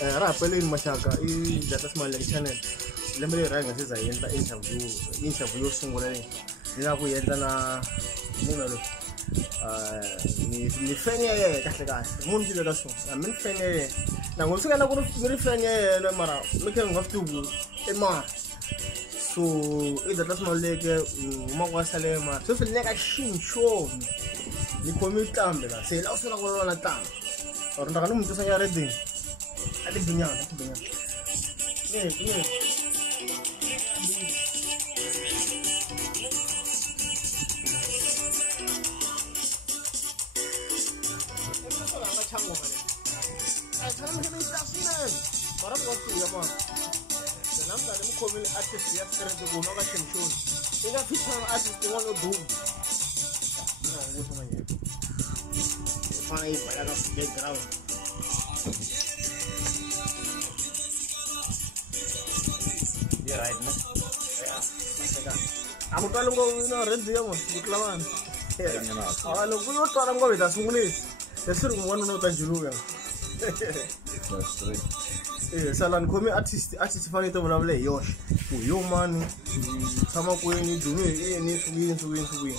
ra pele in mashaka I data small like channel lembe le ranga se za yenta interview yo sungula le ina ku yenta na munalo ni fan ye kahle kahle mun dile ka so min fan ye na ngofika na ku ri fan ye le mara meke ngaftu ema so I data small like uma kwasale ma so feel like a shincho ni komi tambe la se la usona ko la tambe or ndaka no muthu sa ya ready ati binyana yeah chango mane ay sana mo kemi tasinen para ko ya ma sanam da mo komi artist ya sere do go ka ximixon ina feature artist ngono do no wo sama ye pana I para ka background yeah right na yeah amo kalungo no red yo mo buklawan yeah alo ko to arango beta sungulisi Esir ngwana no tanjuluka. That's right. Salan komi artist fani to mnabule yosh. Uyo man sama kweni dume ni sugi.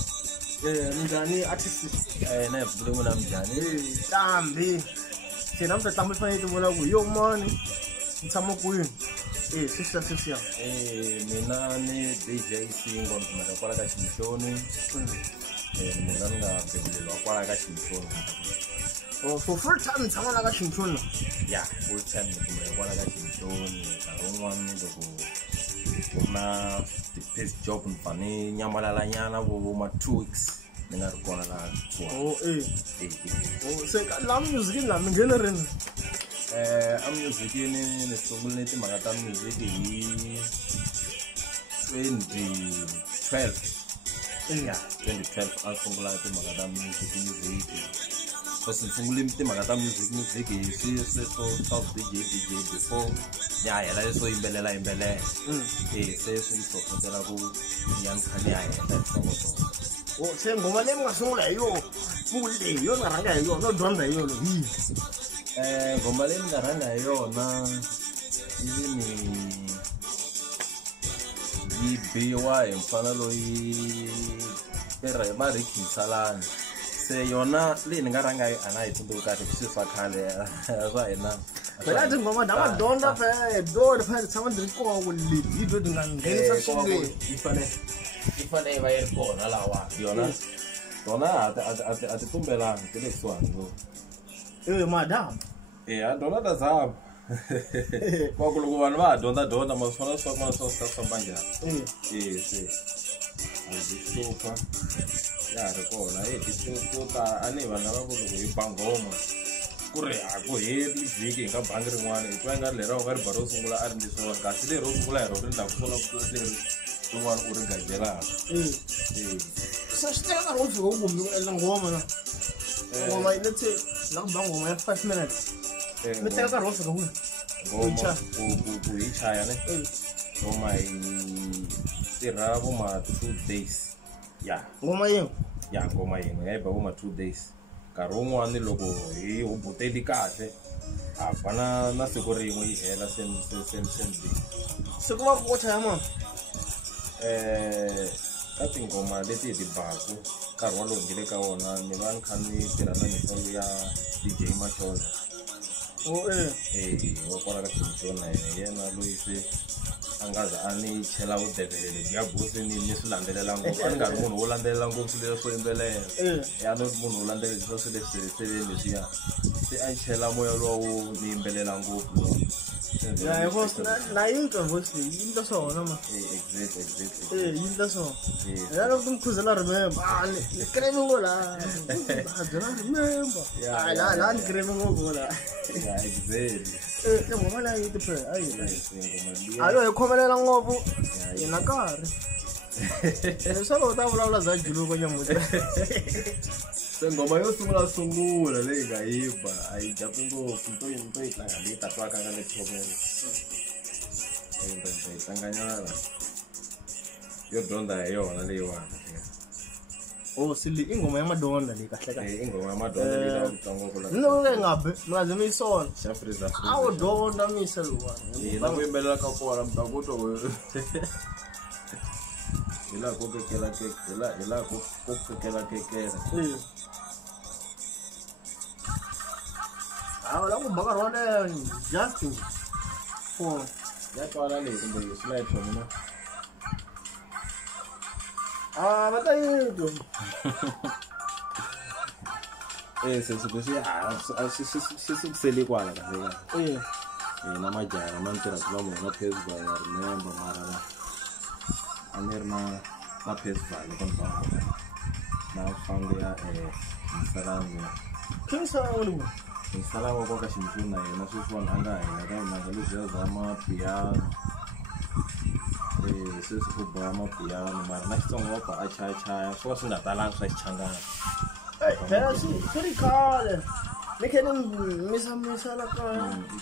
Mjani artist na bule mna mjani. Tambi. Sina mta tambi fani to mna uyo man sama kweni. Sister. Mina ni DJ singo mna kwa ka ximixon. Muna nga bebulelwa kwa ka ximixon. Oh, for full time, someone like a ximixon. Yeah, full time, what I got ximixon. I don't want to go na the best job in Vanhu. Nyamala nyana wo ma 2 weeks. Ninga kona na. Oh, Oh, so la music na mingena ren. Am music ni sungul neti magata music hi 2012. Yeah, 2012 ang sungula neti magata music. Because sunguli mti magata music so DJ before ya la so imbelela se so potela ku yang khani ya so se ngoma le ngasungula yo mule yo ngaranga yo no donda yo lo ngoma le ngaranga yo na ni biwa mfana lo era matric salani se yona le ngaranga ana itunduka kusisa khale za ena But ngoma dama donda pe do fa sama driko ko li do ngangeni sa sulu ifane va ir ko na lawa yona dona ati tumbela tele swano madam dona da zabo kwa kulo vanhu va donda masona swa banja azisupa ya ri kona tisota ani vana va kulo hi bangoma kuri ako heri vhiki hi nga bangi rin'wana hikuva nga lera u nga ri ba ro sungula a ri ndi swona kasi leri ro sungula hi ro ri ndlaku swona leri rin'wana u ri gajelaka se swi teka nkarhi wo fika u kumbi ku endla ngoma na ngoma let's say la ku ba ngoma ya 5 minutes mi teka nkarhi wo fika ku hi chaya ne ngoma hi tirha vo ma 2 days ya ngoma yin'we ya yi ba vo ma 2 days nkarhi wun'wani loko hi hubuteli kahle a fana na siku rin'we yi hela siku va ku chaya mona ka tingoma leti hi ti baku nkarhi walowu nge le ka wona ni va ni kha ni tirha na mitlangu ya DJ Mashele wa kwala ka ximixon yena loyi se a nga za a ni chela vudeveleli bya busi ni swi landzelela ngopfu a ni nga ri munhu wo landzelela ngopfu leswi swo yimbelela ya no munhu wo landzelela swi leswi leswiya se a chela moya lowu ni yimbelela ngopfu ya because na yinto voice yinto swona ma exactly yinto swona ya lo kumkhuzela remember ni kreme ngola remember la ni kreme ngola ya exactly ngoma la yinto pe ayo ekhomelela ngobu yena karhi solo ta vulavula za julu ko nyamuti se ngoma yo sungula leyi nga yiba a yi jaku ngopfu nto yi tlanga leyi tatwaka ka le thobeni yi tlanganyana yo dyondza hi yona leyiwani Oh, silly ingoma yamadonda le kahle kahle. Ingoma yamadonda le ubuthongo kula. No ke ngabe ngaze miyisona. Shafriza. Awu donda misa lo bana. Yena kuyibelela kakhulu mntakuto we. Ila kokekela kekela ila kokekela kekela. Awu la kubhaka rona just for yaqala le kumbe slide from mina. Batayido. Sesikusele kwala kahle. Namajara amantirha kula mona festival ya remember mara anirna na festival konta na fange ya Instagram Kimsa wolu. Instagram kwa ximixon na yena sweswiwani a nga hela ka mhaka leswiya za mapiano sweswi ku boha mapiano mara na xitsonga wa ba a chayachaya swo ka swi nga talanga swa xichangana Phela swi ri khale. Nikhele misa la ka.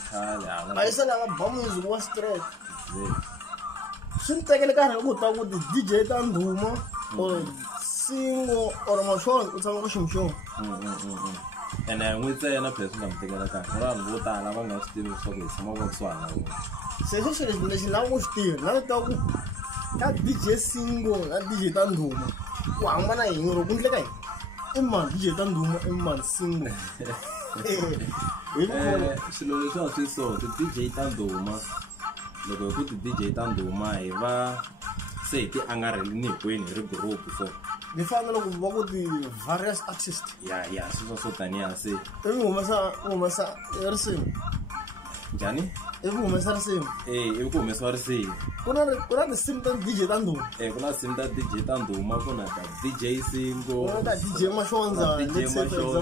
khale Ayisala ka bamuzi wa straight. Swi tekele ka ku ta ku DJ ta ndhuma or singo or mashele u tshama ku ximixon. And n'wi ntsena phela swi nga mi tekela kahle vanhu vo tala va nga swi tivi swa ku hi tshama va kusuhana na vona Sweswo swilo lexi lava ku swi tiva na ta ku ka DJ singo na DJ ta ndhuma ku hambana yini loko ku endleka yini i mani DJ ta ndhuma i mani singo swilo leswiwa swi so ti-DJ ta ndhuma loko hi ku ti-DJ ta ndhuma hi va se hi ti angarhelini hinkwenu hi ri group so ni fanele loko va ku ti various artists ya sweswo swo taniya se ivi humesa risimu njhani ivi humesa risimu ivi ku humesiwa risimu ku na tinsimu ta DJ ta ndhuma ku na tinsimu ta DJ ta ndhuma ku na ta DJ singo ku na ta DJ mashonza DJ mashonza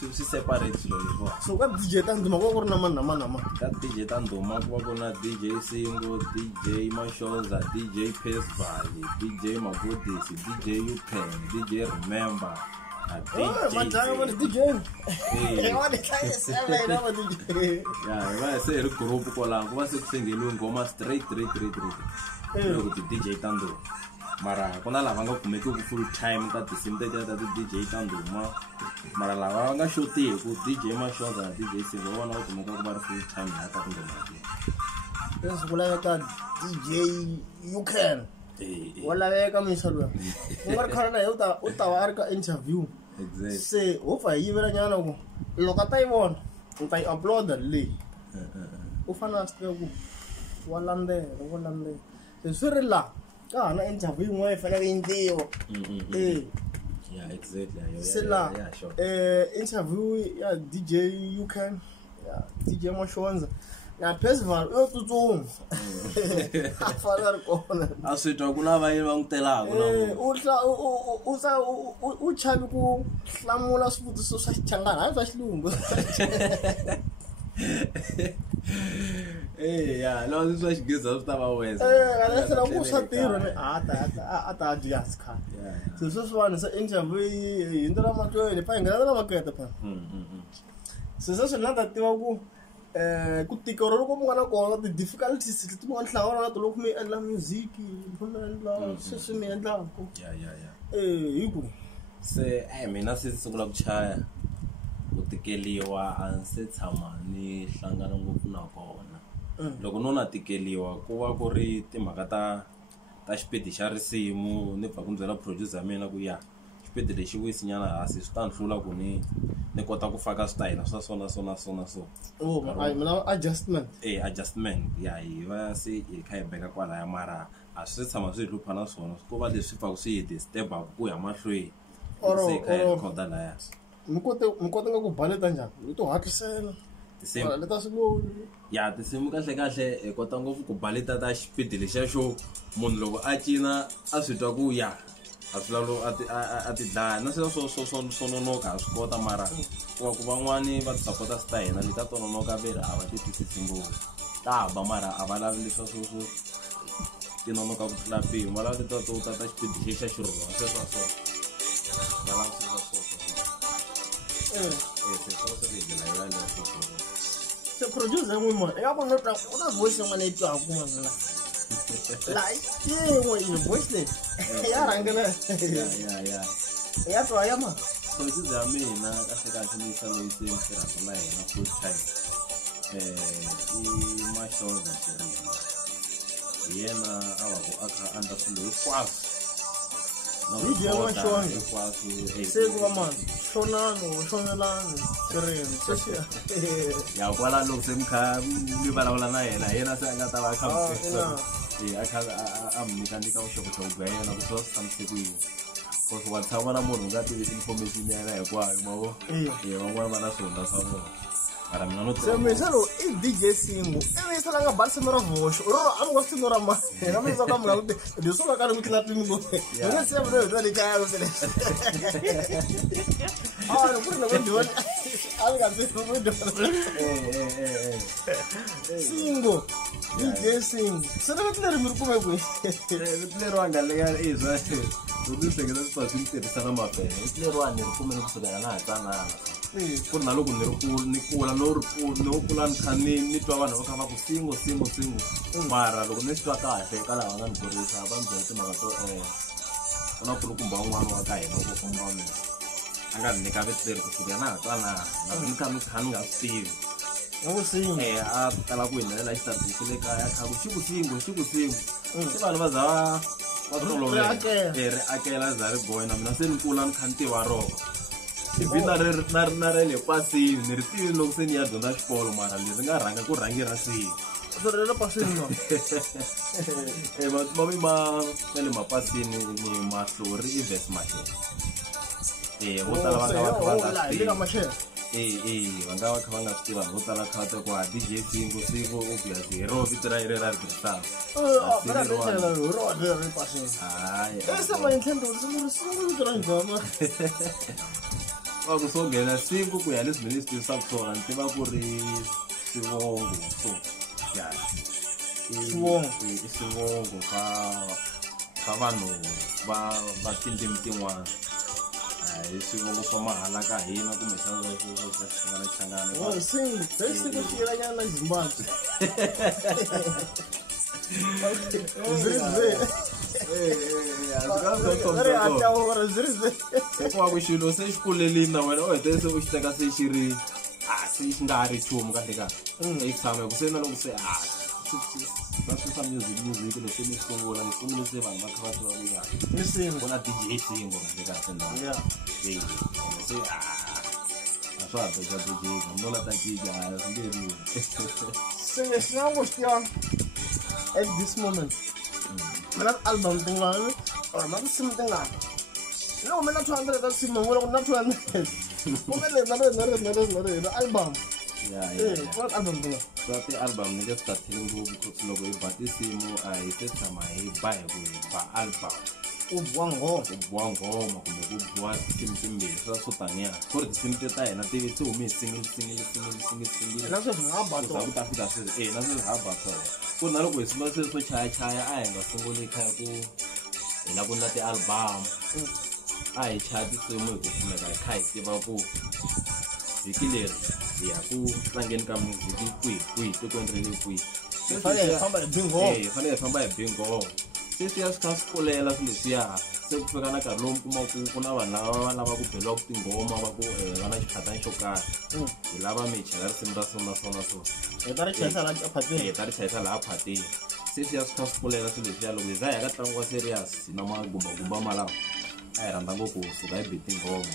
swi separate swilo leswiwa so ka DJ ta ndhuma ku va ku ri na mani na mani na mani ka DJ ta ndhuma ku va ku na DJ singo DJ mashonza DJ festival DJ mabodisi DJ upen DJ remember DJ va se ri group kwalaho ku va se ku sengeliwe ngoma straight loko ti-DJ ta ndhuma mara ku na lava nga kumekiki full time ka tinsimu tetiya ta ti-DJ ta ndhuma mara lava va nga xotihi ku DJ mashonza na DJ singo va vona va kumeka ku va ri full time laha ka tindhuma letiya leswi ku laveka DJ you can wa laveka misa luya ku nga ri khale na hi u ta va a ri ka interview se ho fa hi yivela nyana ku loko a ta yi vona u ta yi uploada leyi u fanele a swi tiva ku wa landzela se swi ri laha ka ha na interview yin'wana yi fanele yi endliwa se laha interview ya DJ you can DJ mashonza na festival yo tsutsuma a fana ri kona a swi twa ku na vayeni va n'wi telaka u chavi ku hlamula swivutiso swa xichangana hayi swa xilungu loko swa xigezi a swi ta va wesa lesela ku swa tirho ni a ta dya sikhale se sweswiwani se interview hi ndlela mahlweni pfa hi nghena na makete pha se sweswi ni na ta tiva ku ku tikero loko mi nga na kona ti-difficulties leti mi nga ni hlangana na to loko mi endla music mi endla sweswi mi endlaka hi ku se mina se sungula ku chaya ku tikeliwa a ni se tshama ni hlangana ngopfu na kona loko no na tikeliwa ku va ku ri timhaka ta xipidi xa risimu ni pfa ku byela producer ya mina ku ya xipidi lexi wisinyana hansi swi ta ni hlula ku ni kota ku faka switayila swa swona so mina adjustment adjustment ya hi va se hi kha hi beka kwalaya mara a swi tshama swi hi hlupha na swona ku va leswi pfaku swi hi disturb ku ya mahlweni se kha hi rikhoda laya mi kota nga ku baleta njhani leti hatlisela leta swilo ya tinsimu kahle hi kota ngopfu ku baleta ta xipidi lexiya xo munhu loko a cina a swi twa ku ya a swi lavo a ti dlaya na swilo swo nonoka a swi kota mara ku va ku van'wani va ti sapota stayina leti ta tononoka veri a va ti twisisi ngopfu ta ba mara a va lavi leswa swo ti nonoka ku tlula mpimo va lava leta to ta xipidi lexiya xi rhurha sweswa so va lava sweswa se producer n'wi mona eka ku notwa u na voice yin'wana yi twaku mani la yin'we yi voice leyi ya rhangela ya to ya ma so this is mina kahle ni sa lo isemhlera la yena full time I Mashele yena awako akha anda fulo kwazi Video Mashele sekuba manje shonelana sereni sesiya ya kwala lo semkha libalawula na yena se anga tava kha akha amnika ndika ushoko ubuyena kuso samsekweni because wathaba na munhu nga tivi information yana hinkwayo mavo van'wana va na swona swa vona mara mina no semesalo I DJ Singo emesala nga balse mara vhoshoo ro am go tsino rama nga me tsaka mna kuti diso ka le mutla tini go nga se mna ro le kaya go sele no kuri na go diwa alga se go diwa Singo DJ Singo se na tla re mi ko me go le ro anga le ga izwa do se ke tsa tsintere sana mape le ro ane ro kumena kusukela na tsana ku na loko ni kula no kula nkhani ni twa vanhu va kha va ku singo mara loko ni twa kahle ka lava nga ni korisa va ndzi timhaka to ku na kulukumba wun'wana wa ka hina ku komba mina a nga ni nyika vito leri kusukela na tsanana na ni kha ni nga swi tivi a tala ku hinelela xitatiso le kaya kha ku xikusingo se vanhu va za va tolovela ri akela za ri boy na mina se ni kula ni kha ni tiva roko vita na le pasini ni ri tivi loko se ni ya dyondza xikolo mara leri nga rhanga ku rhangi ra siyi le pasini no mami ma le mapasini ni mahlori I verse Mashele vo tala va nga va kha va nga swi tivi va nga va kha va nga swi tivi vanhu vo tala kha va ta ku DJ Singo obviously hi ro vito ra yena ra ri tirhisaka va ku so nghena Singo ku ya leswi ni swi tivisaka swona ni tiva ku ri swivongo so ya swivongo ka vanhu va tindzimi tin'wana swivongo swa mahala ka hina kumbe hlangana Singo xiyelanyana na Zimbabwe hikuva ku xilo se xi kulelini na wena u hetele se u xi teka se xi ri se xi nga ha ri nchumu kahle kahle i tshama ku se na loko se va susa music loko se ni sungula ni sungule se vanhu va kha va tiva ku ku na DJ Singo kahle kahle ndhawu se a swa ha beja DJ no la ta cinca swi nge ri se leswi nga ku xi at this moment mana album tingani or mana sim tingani no mana 200 ta sim ngolo na 200 kuma le na album what album tingani so the album ni just starting ku loko I bati simu ai se tshama hi ba hi ku ba album ubwango kumbe ku bua timbirhi swo taniya ku ri tinsimu ta hina ti humi single na sweswi nga bato ku ta fika sweswi na sweswi nga bato ku na loko hi sima sweswi swo chaya a hi nga sunguli khaya ku hi la ku na ti-album a hi chaya tinsimu hi ku kumeka hi kha hi tiva ku vhiki leri hi ya ku tlangeni ka muziki kwihi tikweni ri le kwihi fanele hi famba hi bingo se swi ya swi kha swi kulela swilo leswiya se ku fika na nkarhi lowu mi kuma ku na vanhu lava va lava ku beliwaku tinghoma va ku va na xiphatani xo karhi hi lava mi hi chela risimu ra so hi ta ri chayisa laha phatini se swi ya swi kha swi kulela swilo leswiya loko hi za hi ya ka ntlangu wa serious na magumbagumba malawa a hi rhandza ngopfu suka hi bi tinghoma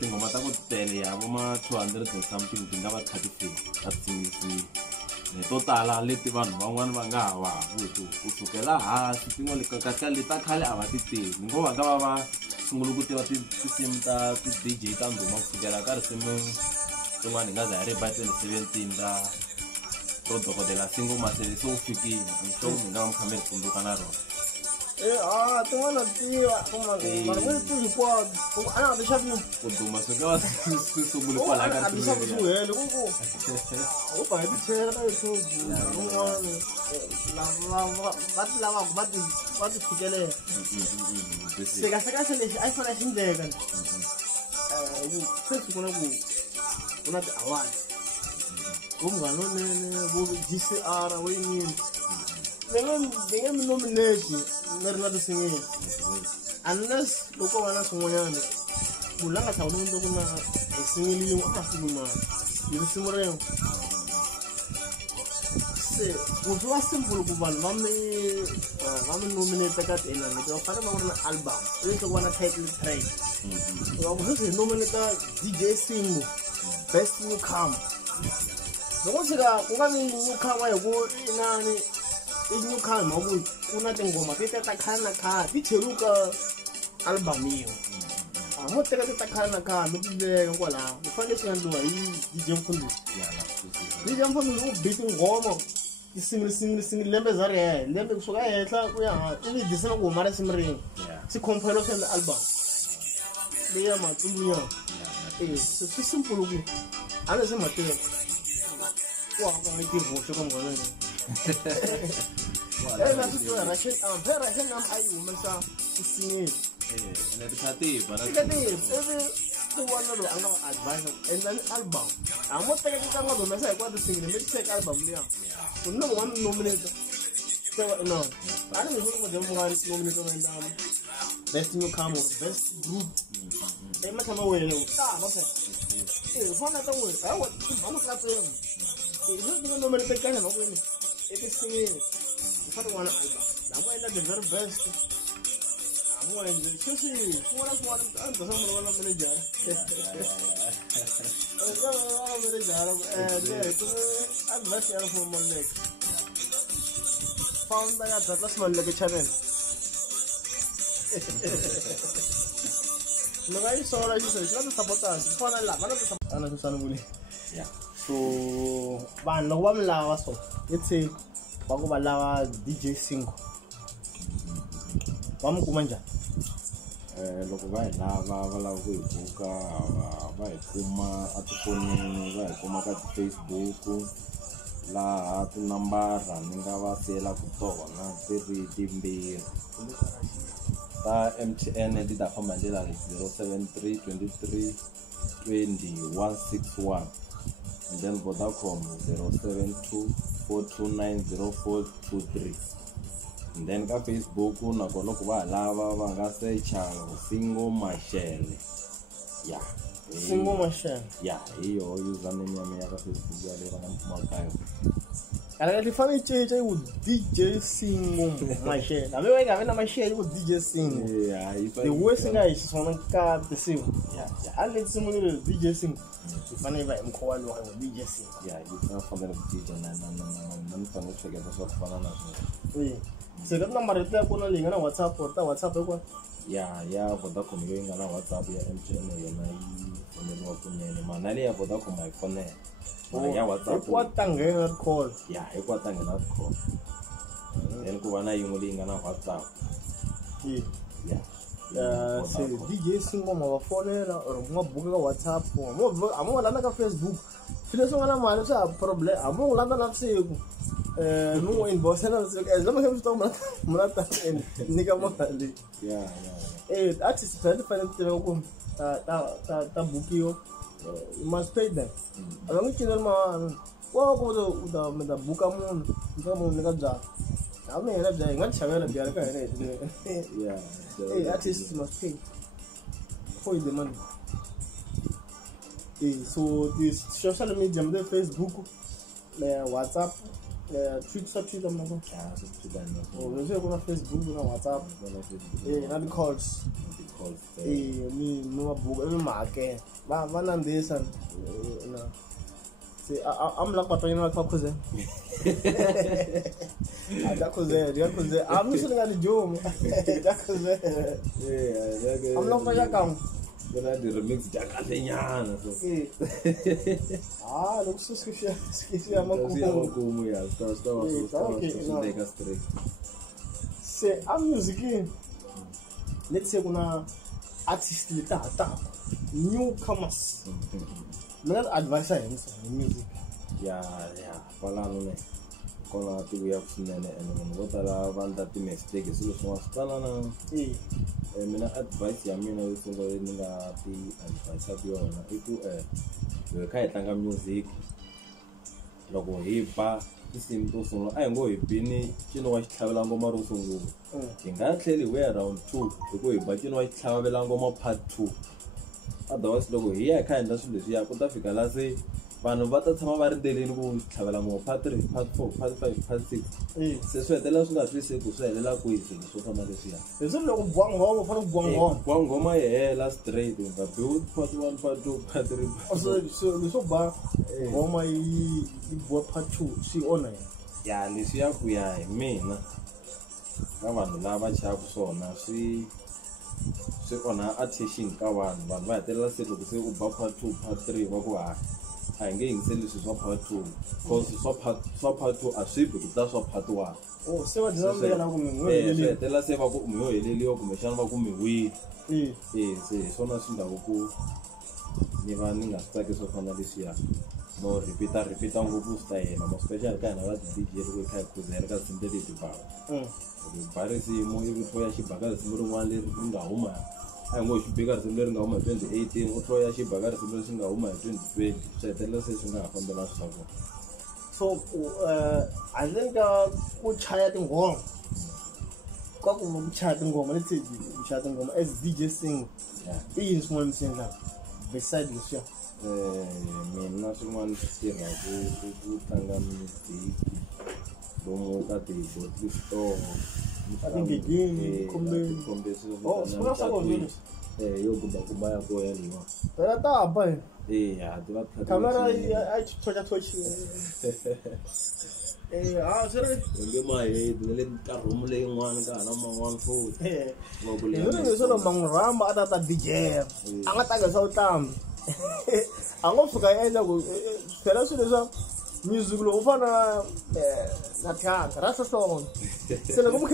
tinghoma ta ku tele ya vo ma 200 and something ti nga va kha ti fika ta tsingisini to tala leti vanhu van'wana va nga havaku ku sukela hansi tin'wana kahle leta khale a va ti tivi ni ngo va nga va sungula ku tiva tinsimu ta ti-DJ ta ndhuma kusukela ka risimu tin'wana hi nga za hi ri by 2017 ta ro dokodela Singo Mashele se u fikile I'm sure mi nga va mi kha mi ri tsundzuka na rona tin'wana tiva mara ku ti hinkwato a nga xavi ku duma swi nga va swi sungule kwalaha ka risimu hele u ba hi tichela ka YouTube un'wana va ti fikelela se kahle lexi a yi fanele xi ndleka sweswi ku na ti-award vo Munghana Lonene vo GCR vo yinini ni nge mi nominate ni ri na tisingeni unless loko va na swin'wanyana munhu la nga ta vona ku na single yin'we a nga fiki mali hi risimu rero se ku va simple ku vanhu va mi nominate ka ti-inani leti va fanele va ku ri na album leswi ku va na title track va ku sweswi hi nominate DJ Singo best newcomer loko tshika ku nga ni newcomer hi ku inani i newcomer ku na tingoma ti ta khale na khale ti cheriwa ka album yin'we mo teka ti ta khale na khale mi ti veka kwalaho ku fanele swi endliwa hi DJ Mfundisi DJ Mfundisi u beat ngoma single lembe za ri hela lembe kusuka ehenhla ku ya ivi disana ku huma risimu rin'we swi compile swi endla album leya matsundzunyana swi simple ku a leswi mateka wa ka nge ti vhoshoo ka muganga na swi tiva Russian nam a yi humesa kusingeni ku vona loyi a nga va advise endla ni album a mo teka ka nga humesa hikwati single mi teka album liya ku ni n'wana nominate no a ni mi vona ku demo nga nominate na ndhawu best newcomer best group ematlhama wena va fa fona ta wena hawa va mu katsela ti nominate ka na makwenu etisingeni u fanele n'wana album lamo endla the very best Bueno, sí, fuera antes vamos a la manejara. Advice ya from Malek. Found by Atlas Malek channel. No guys saw like this, not sabotage. For la mana ana susana buli. Yeah. So Vanhu va mi lava so. Let's say va ku va lava DJ Singo. Vamos kuma njhani? Loko va hi lava va lava ku hi buka va hi kuma a tifonini va hi kuma ka ti-Facebook laha tinambara ni nga va siyelaku tona ti ri timbirhi ta MTN ti ta famba hi ndlela leyi 073 23 20 161 and then Vodacom 072 429 0423 and then ka Facebook nakona loko va lava va nga searcha Singo Mashele Singo Mashele hiyo username ya ka Facebook ya le va nga kuma kayo ala ti fane cheche ku DJ Singo Mashele a me ga vena Mashele ku DJ Singo the worst thing is sona ka the Singo ale tsimu le DJ Singo fane va mkhowa lo ga DJ Singo you can find the DJ na fane cheke so fana na se ka number ya kona leyi nga na WhatsApp or ta WhatsApp kwa ya Vodacom yo nga na WhatsApp ya MTN yona yi foneliwa kunene mana le ya Vodacom ai fonela ya WhatsApp kwa tangena call kwa tangena call then ku va na yin'we leyi nga na WhatsApp se DJ Singo ma va fonela or mo buka ka WhatsApp mo landa ka Facebook file so ngana mali swa problem mo landa na siku no inbox na as long as you mata nika mali artist trying to find ku ta bukiyo you must pay them along channel ma wa ko da buka mun ngamo nika ja ame era ja ngat chavela biar ka artist must pay for the money so this social media the Facebook WhatsApp Twitter mna kuna Facebook na WhatsApp na the calls mi no buka mi make va nandisa na se am la patanya na kwakuze adakuze am singa ni jomo adakuze am la kwa yakam gonna di remix jaha lenyana so loko skisia makumu ya so deka straight se am music let's say kuna artist leta newcomers mina advice in music pala no ne kona ti ya kunene and wotala vanda ti mistake silo swala na mina advice ya mina yisingo ni nga ti advice ya yona i ku we ka tlanga music loko hi ba tinsimu to sungula a hi ngo hi bini cino wa xitlhavela ngoma ro sungula hi nga tlheli hi ya round 2 hikuva hi ba cino wa xitlhavela ngoma part 2 otherwise loko hi ya hi kha hi endla swilo leswiya ku ta fika laha se vanhu va ta tshama va rindeleni ku tlhavela ngoma part 3 part 4 part 5 part 6 se swi hetelela swi nga twisisi swi helela kwihi swilo swo fana leswiya hi swilo loko boha nghoma u fanele ku boha nghoma boha nghoma yi hela straight nga biwi part 1 part 2 part 3 so leswo ba nghoma yi boha part 2 swi onha ya leswiya ku ya hi mina ka vanhu lava chayaka swona swi onha attention ka vanhu va hetelela se loko se u ba part 2 part 3 va ku a hi nge yingiseli leswi swa part 2 because swa part 2 a swi bi ku ta swa part 1 se va dyela ku swi hetelela se va ku mi yo heleliwa kumbexana va ku mi wile se hi swona swi ndlaku ku ni va ni nga swi tsaki swo fana leswiya no repeat ngopfu switayela ma special ka hina va ti-DJ loko hi kha hi khuza hi ri ka tinsimu leti baka hi ba risimu ivi u ya xibaka risimu rin'wana leri ri nga huma a hi ngo xi bika risimu leri nga huma hi 2018 u tlhela ya xibaka risimu leri swi nga huma hi 2020 swi hetelela se swi nga ha fambelana swi swa so handleni ka ku chaya tinghoma ka ku chaya tinghoma let's ku chaya tinghoma as DJ singo i yini swin'wana mi swi endlaka beside leswiya mina swin'wana swi tirhaku ku tlanga muziki lomu ka ti-bottle store atingegeni kumbe yo kumba ya koya liwa phela ta ba ti va camera ai thocha swi ri nge mahedi na le nkarhomu leyin'wana ka hana man'wana futhi leswo lo manghuramba a ta DJ a nga tangisa u tlambi a ngo fika endla ku phela swilo leswa music lo u fana na tlhaka ra hlohlona se loko mi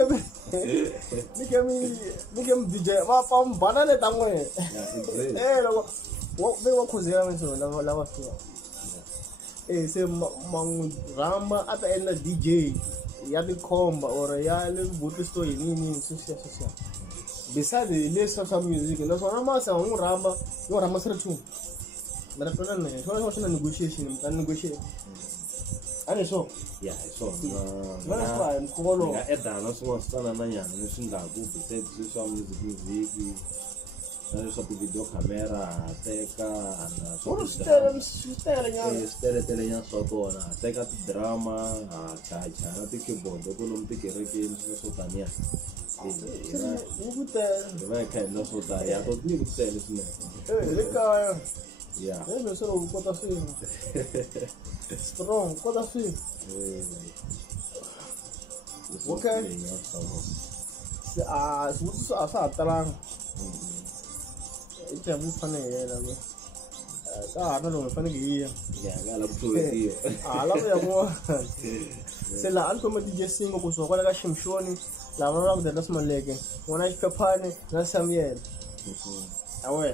ke mi DJ va mbana le ta n'wena loko wa khuzela mensolo lava fika se manghuramba a ta endla DJ ya tikhomba or ya le bottle store yini sweswiya beside leswi swa music naswona masa n'wi rhamba yo rhamba swi ri two mara tona ne swi na negotiation ka negotiate ani so ya hi swona mana swa mkholo nga edana swin'wana swi tsana na nyana leswi ndlaku beside swi swa music na leswa ti-video camera teka na switele nyana swa kona teka ti-drama chacha na ti-keyboard kolomu tikerekeni swilo swo taniya hi va hi kha hi na swo tala ya to ni ku tele swinene le kaya ya leswi u kota swilo strong kota swilo okay swivutiso a swa ha talanga ita mi fanele lo ka hana lo fanele hi ya ngala ku tluletiwa ala ku ya mo se la anto ma DJ singo ku sokola ka ximixon lava va ku dela smaleke wona xiphephane na Samuel awe